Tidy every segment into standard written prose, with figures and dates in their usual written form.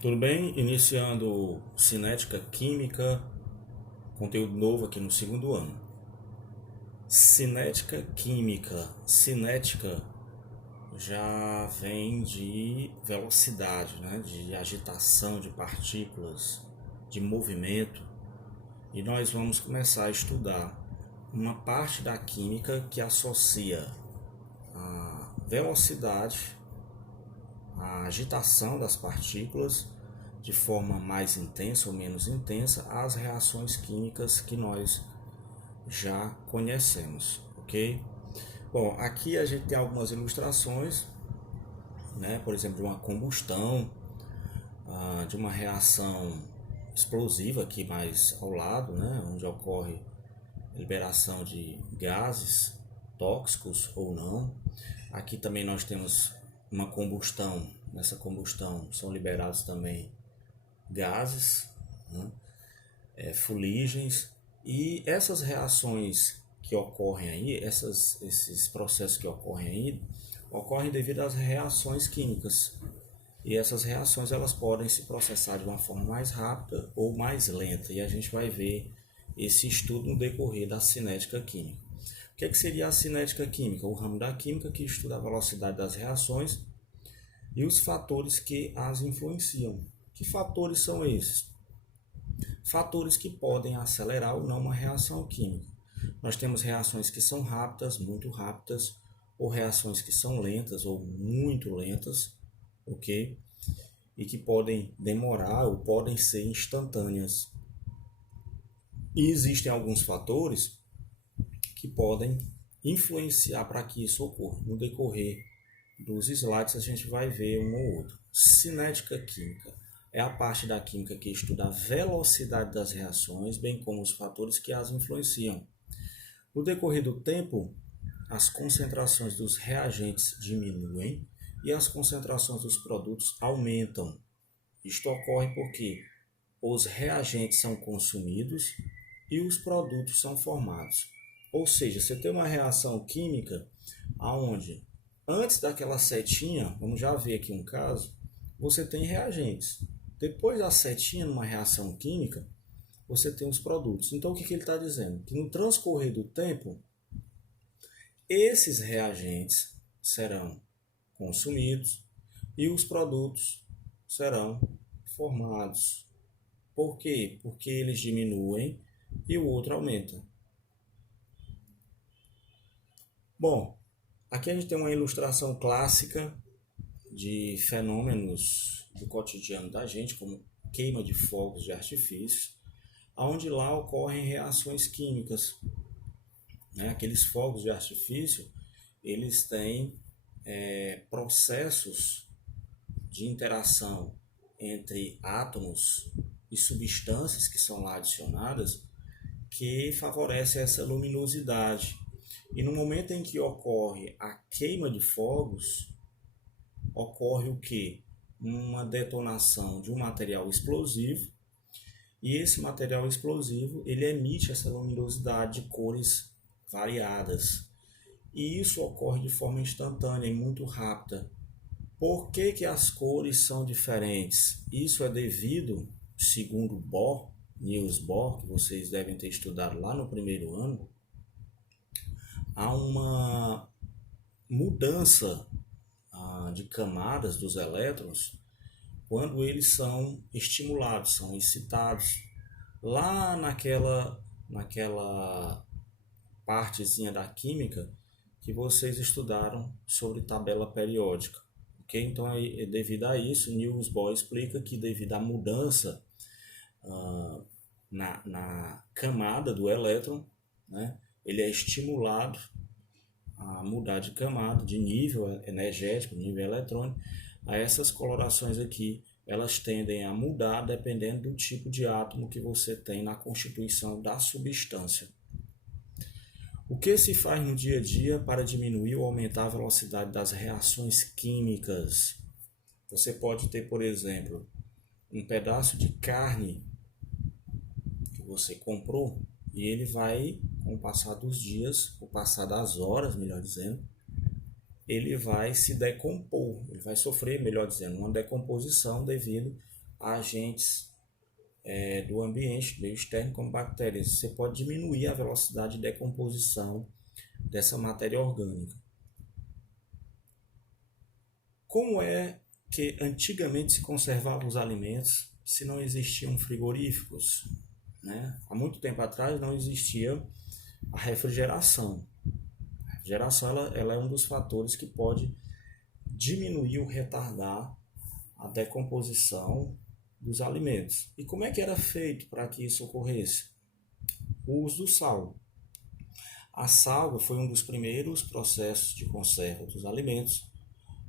Tudo bem? Iniciando cinética química, conteúdo novo aqui no segundo ano. Cinética química. Cinética já vem de velocidade, né? De agitação de partículas, de movimento. E nós vamos começar a estudar uma parte da química que associa a velocidade, a agitação das partículas de forma mais intensa ou menos intensa às reações químicas que nós já conhecemos, ok? Bom, aqui a gente tem algumas ilustrações, né? Por exemplo, de uma combustão, de uma reação explosiva aqui mais ao lado, né? Onde ocorre liberação de gases tóxicos ou não. Aqui também nós temos uma combustão. Nessa combustão são liberados também gases, né? Fuligens, e essas reações que ocorrem aí, esses processos que ocorrem aí, ocorrem devido às reações químicas. E essas reações elas podem se processar de uma forma mais rápida ou mais lenta, e a gente vai ver esse estudo no decorrer da cinética química. O que seria a cinética química? O ramo da química que estuda a velocidade das reações e os fatores que as influenciam. Que fatores são esses? Fatores que podem acelerar ou não uma reação química. Nós temos reações que são rápidas, muito rápidas, ou reações que são lentas ou muito lentas, ok? E que podem demorar ou podem ser instantâneas. E existem alguns fatores que podem influenciar para que isso ocorra. No decorrer dos slides a gente vai ver um ou outro. Cinética química é a parte da química que estuda a velocidade das reações, bem como os fatores que as influenciam. No decorrer do tempo, as concentrações dos reagentes diminuem e as concentrações dos produtos aumentam. Isto ocorre porque os reagentes são consumidos e os produtos são formados. Ou seja, você tem uma reação química onde, antes daquela setinha, vamos já ver aqui um caso, você tem reagentes. Depois da setinha, numa reação química, você tem os produtos. Então, o que ele está dizendo? Que no transcorrer do tempo, esses reagentes serão consumidos e os produtos serão formados. Por quê? Porque eles diminuem e o outro aumenta. Bom, aqui a gente tem uma ilustração clássica de fenômenos do cotidiano da gente, como queima de fogos de artifício, onde lá ocorrem reações químicas. Né? Aqueles fogos de artifício, eles têm processos de interação entre átomos e substâncias que são lá adicionadas que favorecem essa luminosidade. E no momento em que ocorre a queima de fogos, ocorre o que? Uma detonação de um material explosivo, e esse material explosivo ele emite essa luminosidade de cores variadas. E isso ocorre de forma instantânea e muito rápida. Por que as cores são diferentes? Isso é devido, segundo Bohr, Niels Bohr, que vocês devem ter estudado lá no primeiro ano, a uma mudança de camadas dos elétrons quando eles são estimulados, são excitados. Lá naquela partezinha da química que vocês estudaram sobre tabela periódica. Okay? Então, devido a isso, Niels Bohr explica que devido à mudança na camada do elétron, né, ele é estimulado a mudar de camada, de nível energético, nível eletrônico. A essas colorações aqui, elas tendem a mudar dependendo do tipo de átomo que você tem na constituição da substância. O que se faz no dia a dia para diminuir ou aumentar a velocidade das reações químicas? Você pode ter, por exemplo, um pedaço de carne que você comprou e ele vai, com o passar dos dias, com o passar das horas, melhor dizendo, ele vai se decompor, ele vai sofrer, melhor dizendo, uma decomposição devido agentes do ambiente, meio externo, como bactérias. Você pode diminuir a velocidade de decomposição dessa matéria orgânica. Como é que antigamente se conservavam os alimentos se não existiam frigoríficos? Né? Há muito tempo atrás não existia a refrigeração. A refrigeração ela é um dos fatores que pode diminuir ou retardar a decomposição dos alimentos. E como é que era feito para que isso ocorresse? O uso do sal. A salga foi um dos primeiros processos de conserva dos alimentos,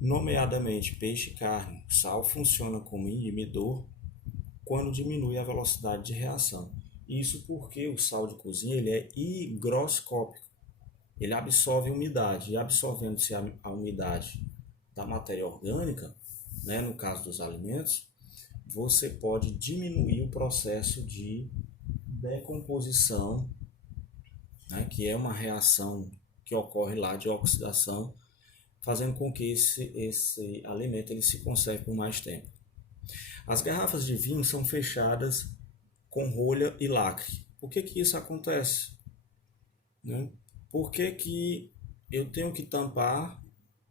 nomeadamente peixe e carne. O sal funciona como inibidor quando diminui a velocidade de reação. Isso porque o sal de cozinha ele é higroscópico. Ele absorve umidade, e absorvendo-se a umidade da matéria orgânica, né, no caso dos alimentos, você pode diminuir o processo de decomposição, né, que é uma reação que ocorre lá de oxidação, fazendo com que esse alimento ele se conserve por mais tempo. As garrafas de vinho são fechadas com rolha e lacre. Por que isso acontece? Né? Por que eu tenho que tampar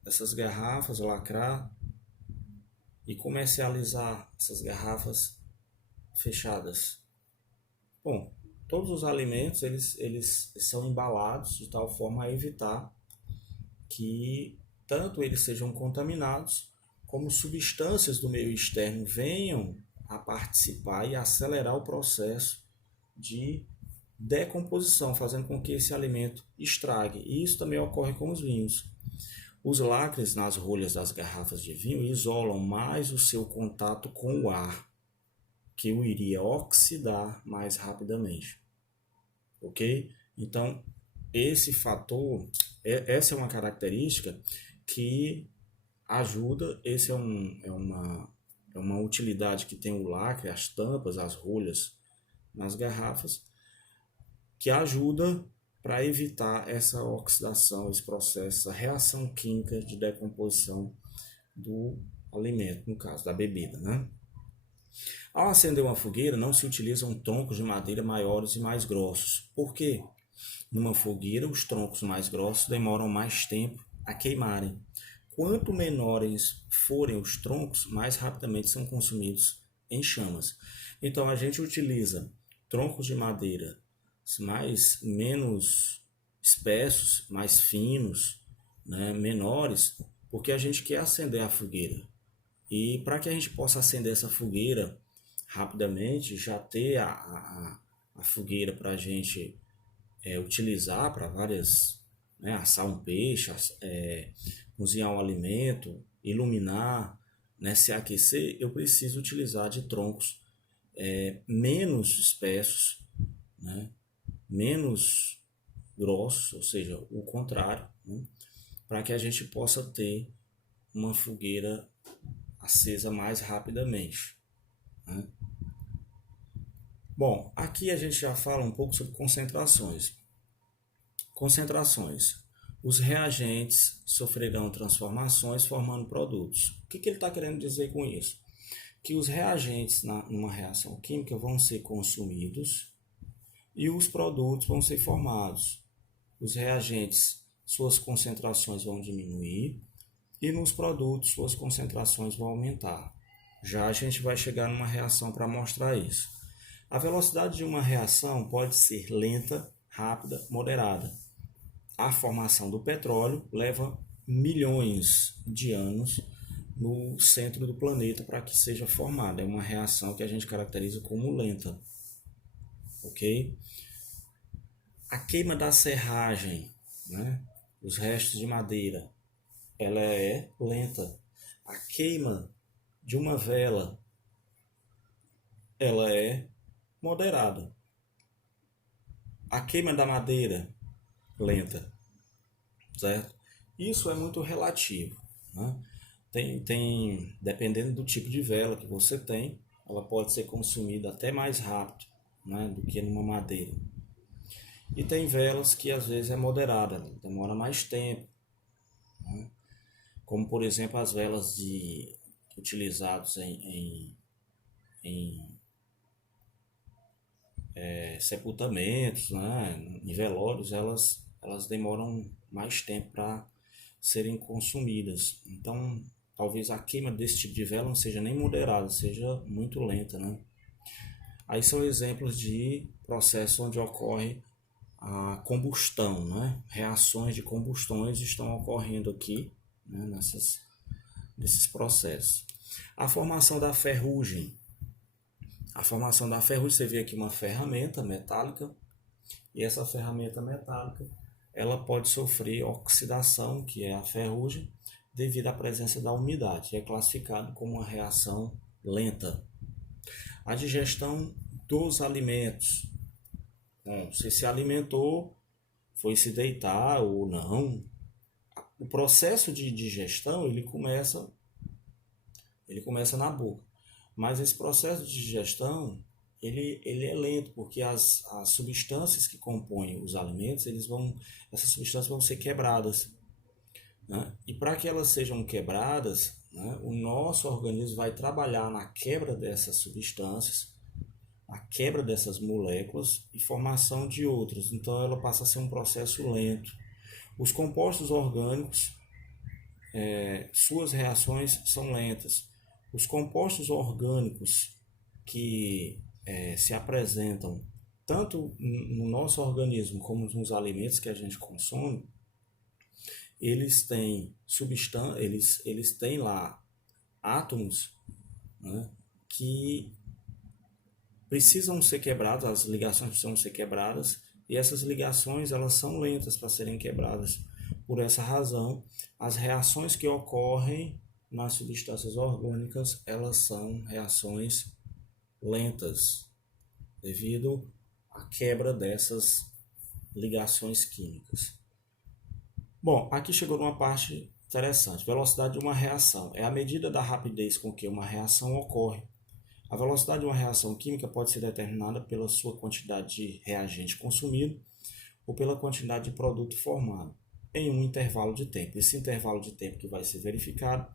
essas garrafas, lacrar e comercializar essas garrafas fechadas? Bom, todos os alimentos eles são embalados de tal forma a evitar que tanto eles sejam contaminados como substâncias do meio externo venham a participar e acelerar o processo de decomposição, fazendo com que esse alimento estrague. E isso também ocorre com os vinhos. Os lacres nas rolhas das garrafas de vinho isolam mais o seu contato com o ar, que o iria oxidar mais rapidamente. Ok? Então, esse fator, essa é uma característica que ajuda, esse é uma utilidade que tem o lacre, as tampas, as rolhas nas garrafas, que ajuda para evitar essa oxidação, esse processo, essa reação química de decomposição do alimento, no caso da bebida, né? Ao acender uma fogueira, não se utilizam troncos de madeira maiores e mais grossos. Por quê? Numa fogueira, os troncos mais grossos demoram mais tempo a queimarem. Quanto menores forem os troncos, mais rapidamente são consumidos em chamas. Então a gente utiliza troncos de madeira menos espessos, mais finos, né, menores, porque a gente quer acender a fogueira. E para que a gente possa acender essa fogueira rapidamente, já ter a fogueira para a gente utilizar para várias, né, assar um peixe, cozinhar um alimento, iluminar, né, se aquecer, eu preciso utilizar de troncos menos espessos, né, menos grossos, ou seja, o contrário, né, para que a gente possa ter uma fogueira acesa mais rapidamente. Né? Bom, aqui a gente já fala um pouco sobre concentrações. Concentrações. Os reagentes sofrerão transformações formando produtos. O que ele está querendo dizer com isso? Que os reagentes numa reação química vão ser consumidos e os produtos vão ser formados. Os reagentes, suas concentrações vão diminuir e nos produtos suas concentrações vão aumentar. Já a gente vai chegar numa reação para mostrar isso. A velocidade de uma reação pode ser lenta, rápida, moderada. A formação do petróleo leva milhões de anos no centro do planeta para que seja formada. É uma reação que a gente caracteriza como lenta. Ok? A queima da serragem, né? Os restos de madeira, ela é lenta. A queima de uma vela, ela é moderada. A queima da madeira, lenta, certo? Isso é muito relativo, né? Dependendo do tipo de vela que você tem, ela pode ser consumida até mais rápido, né, do que numa madeira. E tem velas que às vezes é moderada, demora mais tempo, né? Como por exemplo as velas utilizadas em em sepultamentos, né, em velórios, elas demoram mais tempo para serem consumidas. Então, talvez a queima desse tipo de vela não seja nem moderada, seja muito lenta, né? Aí são exemplos de processos onde ocorre a combustão, né? Reações de combustões estão ocorrendo aqui, né, nesses processos. A formação da ferrugem. A formação da ferrugem, você vê aqui uma ferramenta metálica, e essa ferramenta metálica ela pode sofrer oxidação, que é a ferrugem, devido à presença da umidade. É classificado como uma reação lenta. A digestão dos alimentos. Bom, você se alimentou, foi se deitar ou não. O processo de digestão ele começa na boca. Mas esse processo de digestão ele é lento, porque as substâncias que compõem os alimentos, essas substâncias vão ser quebradas, né? E para que elas sejam quebradas, né, o nosso organismo vai trabalhar na quebra dessas substâncias, a quebra dessas moléculas e formação de outras. Então ela passa a ser um processo lento. Os compostos orgânicos, suas reações são lentas. Os compostos orgânicos que se apresentam tanto no nosso organismo como nos alimentos que a gente consome, eles têm eles têm lá átomos, né, que precisam ser quebrados, as ligações precisam ser quebradas, e essas ligações elas são lentas para serem quebradas. Por essa razão, as reações que ocorrem nas substâncias orgânicas, elas são reações lentas, devido à quebra dessas ligações químicas. Bom, aqui chegou numa parte interessante. Velocidade de uma reação é a medida da rapidez com que uma reação ocorre. A velocidade de uma reação química pode ser determinada pela sua quantidade de reagente consumido ou pela quantidade de produto formado em um intervalo de tempo. Esse intervalo de tempo que vai ser verificado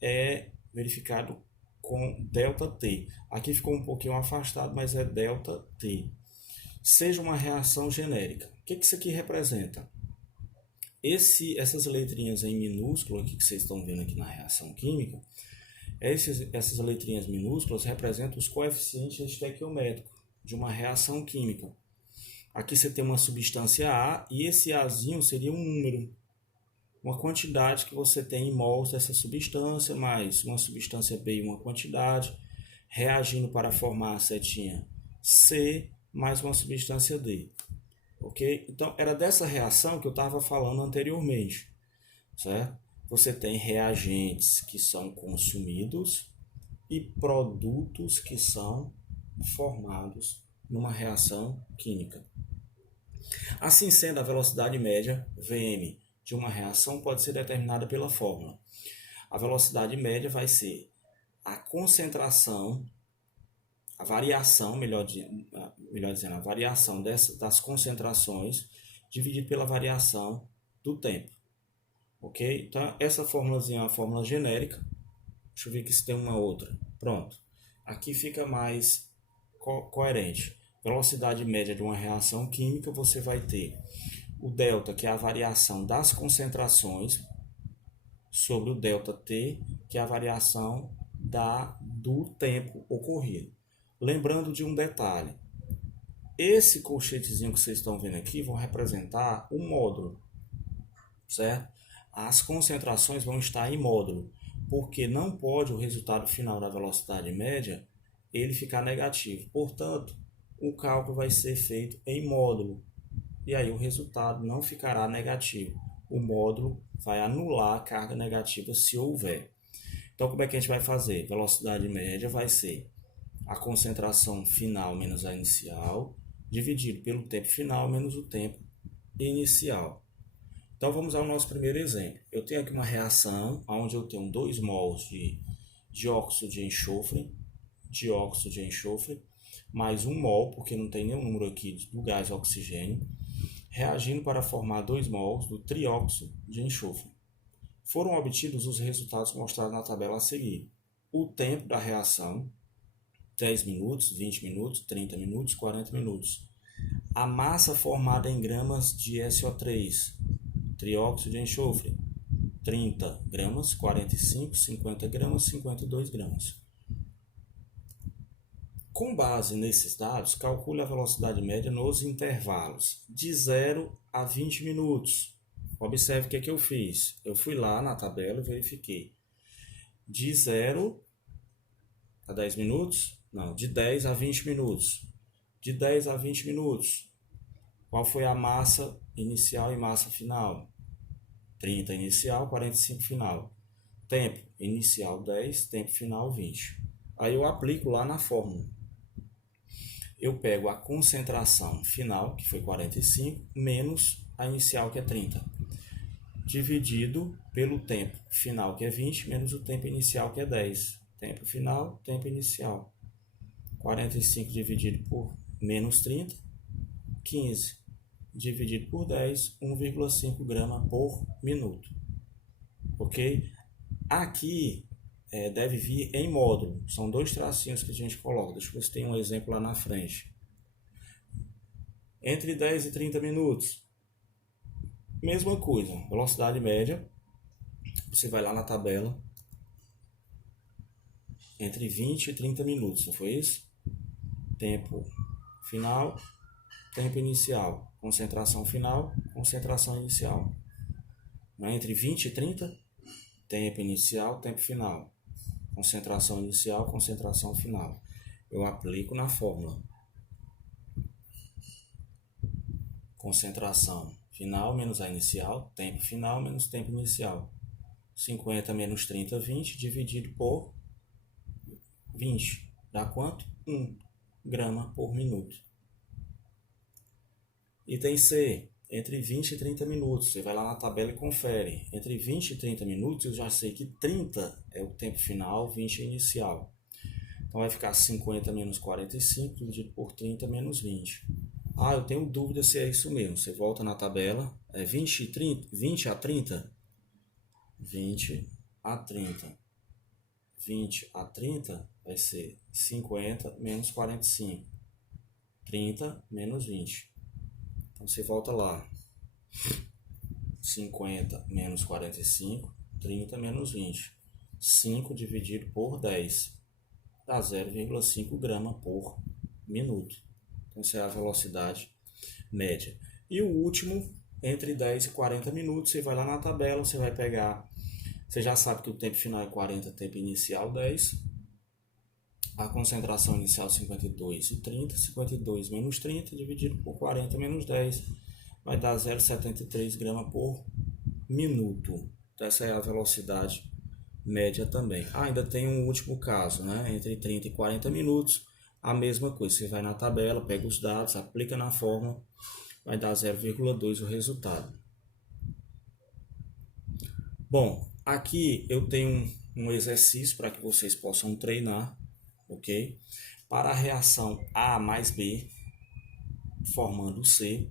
é verificado com ΔT. Aqui ficou um pouquinho afastado, mas é ΔT. Seja uma reação genérica. O que isso aqui representa? Essas letrinhas em minúsculo aqui que vocês estão vendo aqui na reação química, essas letrinhas minúsculas representam os coeficientes estequiométricos de uma reação química. Aqui você tem uma substância A e esse Azinho seria um número, uma quantidade que você tem em mols dessa substância, mais uma substância B e uma quantidade, reagindo para formar a setinha C, mais uma substância D. Ok? Então, era dessa reação que eu estava falando anteriormente, certo? Você tem reagentes que são consumidos e produtos que são formados numa reação química. Assim sendo, a velocidade média, Vm, de uma reação pode ser determinada pela fórmula. A velocidade média vai ser a concentração, a variação, melhor dizendo, a variação das concentrações dividido pela variação do tempo. Ok? Então, essa fórmulazinha é uma fórmula genérica. Deixa eu ver aqui se tem uma outra. Pronto. Aqui fica mais coerente. Velocidade média de uma reação química, você vai ter o delta, que é a variação das concentrações, sobre o ΔT, que é a variação do tempo ocorrido. Lembrando de um detalhe. Esse colchetezinho que vocês estão vendo aqui vão representar um módulo, certo? As concentrações vão estar em módulo, porque não pode o resultado final da velocidade média ele ficar negativo. Portanto, o cálculo vai ser feito em módulo, e aí o resultado não ficará negativo. O módulo vai anular a carga negativa se houver. Então, como é que a gente vai fazer? Velocidade média vai ser a concentração final menos a inicial, dividido pelo tempo final menos o tempo inicial. Então, vamos ao nosso primeiro exemplo. Eu tenho aqui uma reação onde eu tenho 2 mols de dióxido de enxofre, mais 1 mol, porque não tem nenhum número aqui do gás oxigênio, reagindo para formar 2 mols do trióxido de enxofre. Foram obtidos os resultados mostrados na tabela a seguir. O tempo da reação, 10 minutos, 20 minutos, 30 minutos, 40 minutos. A massa formada em gramas de SO3, trióxido de enxofre, 30 gramas, 45, 50 gramas, 52 gramas. Com base nesses dados, calcule a velocidade média nos intervalos de 0 a 20 minutos. Observe o que eu fiz. Eu fui lá na tabela e verifiquei. De 0 a 10 minutos? Não, de 10 a 20 minutos. De 10 a 20 minutos. Qual foi a massa inicial e massa final? 30 inicial, 45 final. Tempo inicial 10, tempo final 20. Aí eu aplico lá na fórmula. Eu pego a concentração final, que foi 45, menos a inicial, que é 30, dividido pelo tempo final, que é 20, menos o tempo inicial, que é 10. Tempo final, tempo inicial. 45 dividido por menos 30, 15. Dividido por 10, 1,5 grama por minuto. Ok? Aqui deve vir em módulo. São 2 tracinhos que a gente coloca. Deixa eu ver se tem um exemplo lá na frente. Entre 10 e 30 minutos. Mesma coisa. Velocidade média. Você vai lá na tabela. Entre 20 e 30 minutos. Não foi isso? Tempo final. Tempo inicial. Concentração final. Concentração inicial. Entre 20 e 30. Tempo inicial. Tempo final. Concentração inicial, concentração final. Eu aplico na fórmula. Concentração final menos a inicial, tempo final menos tempo inicial. 50 menos 30, 20, dividido por 20. Dá quanto? 1 grama por minuto. Item C. Entre 20 e 30 minutos. Você vai lá na tabela e confere. Entre 20 e 30 minutos, eu já sei que 30 é o tempo final, 20 é inicial. Então vai ficar 50 menos 45, dividido por 30 menos 20. Ah, eu tenho dúvida se é isso mesmo. Você volta na tabela. É 20 a 30? 20 a 30. 20 a 30 vai ser 50 menos 45. 30 menos 20. Então você volta lá. 50 menos 45, 30 menos 20. 5 dividido por 10 dá 0,5 grama por minuto. Então essa é a velocidade média. E o último, entre 10 e 40 minutos, você vai lá na tabela, você vai pegar... Você já sabe que o tempo final é 40, tempo inicial 10. A concentração inicial 52 e 30. 52 menos 30 dividido por 40 menos 10 vai dar 0,73 grama por minuto. Então essa é a velocidade média também. Ainda tem um último caso, né? Entre 30 e 40 minutos, a mesma coisa. Você vai na tabela, pega os dados, aplica na fórmula, vai dar 0,2 o resultado. Bom, aqui eu tenho um exercício para que vocês possam treinar, ok? Para a reação A mais B, formando C,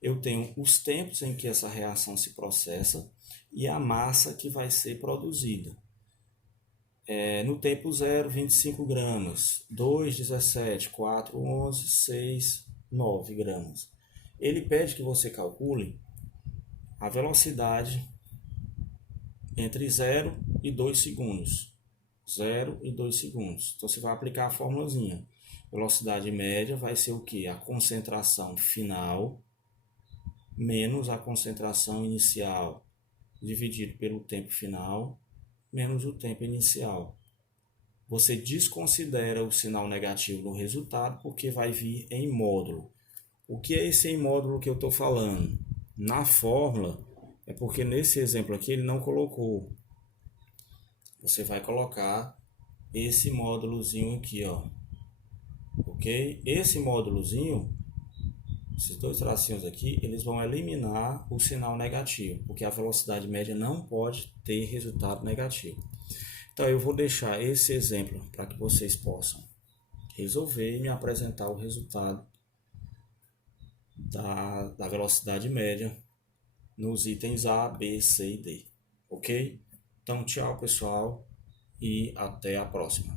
eu tenho os tempos em que essa reação se processa e a massa que vai ser produzida. No tempo 0, 25 gramas, 2, 17, 4, 11, 6, 9 gramas. Ele pede que você calcule a velocidade entre 0 e 2 segundos. 0 e 2 segundos. Então você vai aplicar a formulazinha. Velocidade média vai ser o quê? A concentração final menos a concentração inicial dividido pelo tempo final menos o tempo inicial. Você desconsidera o sinal negativo no resultado porque vai vir em módulo. O que é esse em módulo que eu estou falando? Na fórmula, é porque nesse exemplo aqui ele não colocou. Você vai colocar esse módulozinho aqui, ó. Ok? Esse módulozinho, esses 2 tracinhos aqui, eles vão eliminar o sinal negativo, porque a velocidade média não pode ter resultado negativo. Então eu vou deixar esse exemplo para que vocês possam resolver e me apresentar o resultado da velocidade média nos itens A, B, C e D. Ok? Então tchau pessoal e até a próxima.